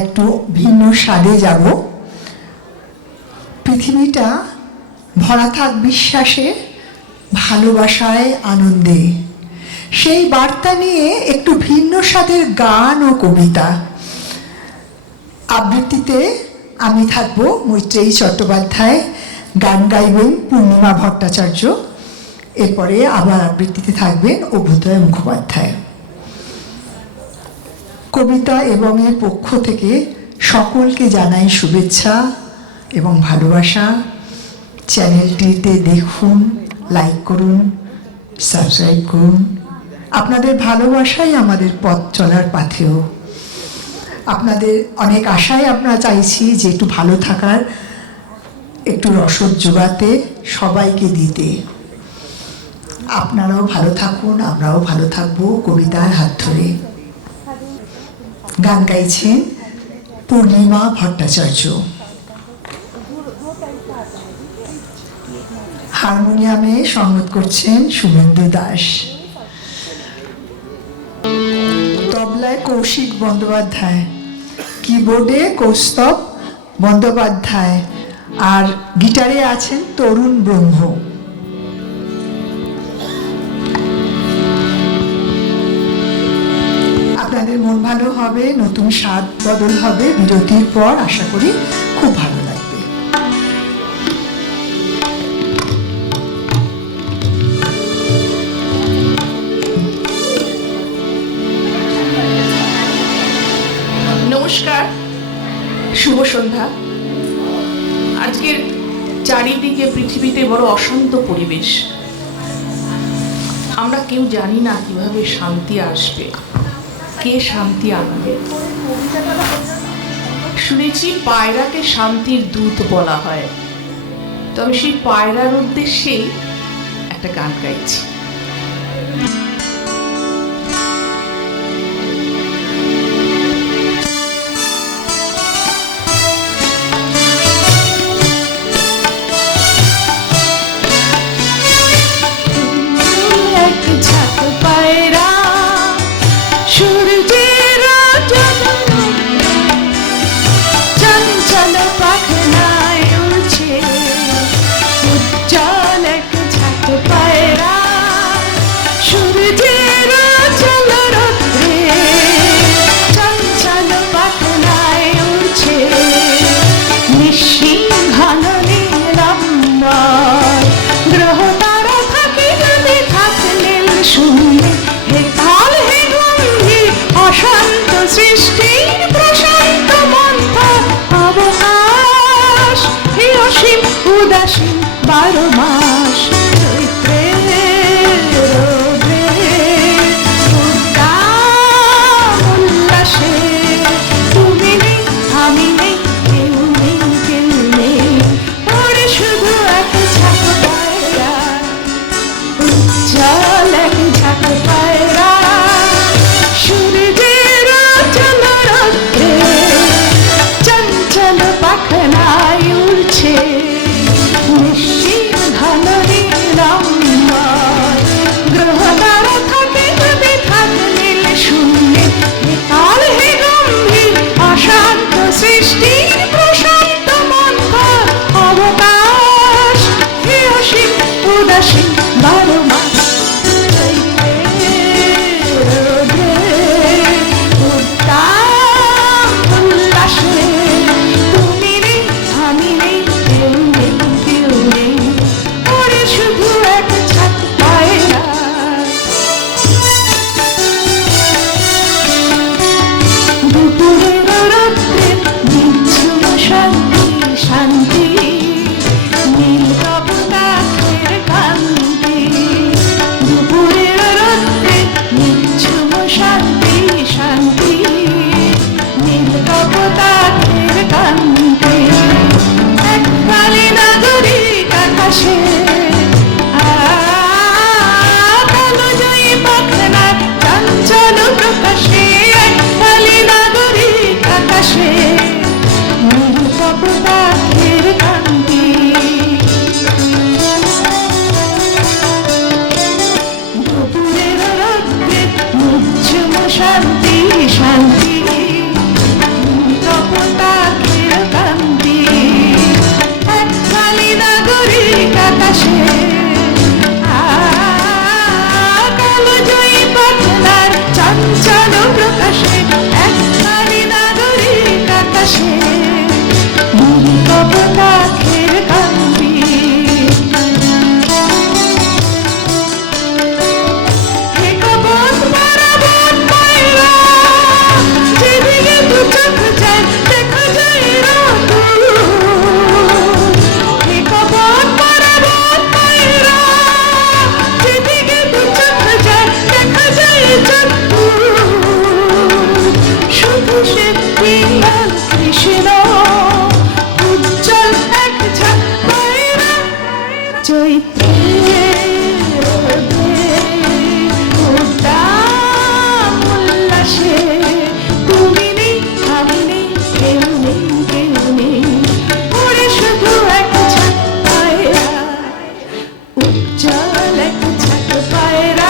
একটু ভিন্ন স্বাদে যাব। পৃথিবীটা ভরা থাক বিশ্বাসে, ভালোবাসায়, আনন্দে। সেই বার্তা নিয়ে একটু ভিন্ন স্বাদের গান ও কবিতা। আবৃত্তিতে আমি থাকব মৈত্রেয়ী চট্টোপাধ্যায়, গান গাইবেন পূর্ণিমা ভট্টাচার্য, এরপরে আবার আবৃত্তিতে থাকবেন অভ্যুদয় মুখোপাধ্যায়। কবিতা এবং এর পক্ষ থেকে সকলকে জানাই শুভেচ্ছা এবং ভালোবাসা। চ্যানেলটিতে দেখুন, লাইক করুন, সাবস্ক্রাইব করুন। আপনাদের ভালোবাসাই আমাদের পথ চলার পাথেয়। আপনাদের অনেক আশায় আপনারা চাইছি যে একটু ভালো থাকার, একটু রসদ জোগাতে, সবাইকে দিতে। আপনারাও ভালো থাকুন, আমরাও ভালো থাকবো কবিতার হাত ধরে। গান গাইছেন পূর্ণিমা ভট্টাচার্য, হারমোনিয়ামে সঙ্গত করছেন শুভেন্দু দাস, তবলায় কৌশিক বন্দ্যোপাধ্যায়, কিবোর্ডে কৌস্তব বন্দ্যোপাধ্যায়, আর গিটারে আছেন তরুণ ব্রহ্ম। আপনাদের মন ভালো হবে, নতুন স্বাদ বদল হবে। বিরতির পর আশা করি খুব ভালো লাগবে। নমস্কার, শুভ সন্ধ্যা। আজকের চারিদিকে পৃথিবীতে বড় অশান্ত পরিবেশ। আমরা কেউ জানি না কিভাবে শান্তি আসবে, কে শান্তি আনবে। শুনেছি পায়রাকে শান্তির দূত বলা হয়, তবে সেই পায়রার উদ্দেশ্যেই একটা গান গাইছি। উদাসীন 12 মাস উল্লাসে তুমি নেই, আমি নেই, কেউ নেই, কেউ নেই। ওরে শুধু এক ঝাঁক পায়রা, উজ্জ্বল এক ঝাঁক পায়রা, সূর্যের চলরত্রে চঞ্চল পাখনায় উড়ছে। শান্তি শান্তি আকাশে কালজয়ী পাখনার চঞ্চল প্রকাশে এক নারী নাগরিক আকাশে কপোতাক্ষের কান্তি হে কপোত বরাবর পায়রা যেদিকে দু চোখ যায় দেখা যায় রতুল হে কপোত বরাবর পায়রা যেদিকে দু চোখ যায় দেখা যায় রতুল শুধু সে লাল কৃষ্ণ উজ্জ্বল এক ঝাঁক পায়রা চৈত্রের উদ্দাম উল্লাসে তুমি নেই আমি নেই কেউ নেই কেউ নেই ওরে শুধু এক ঝাঁক পায়রা উজ্জ্বল এক ঝাঁক পায়রা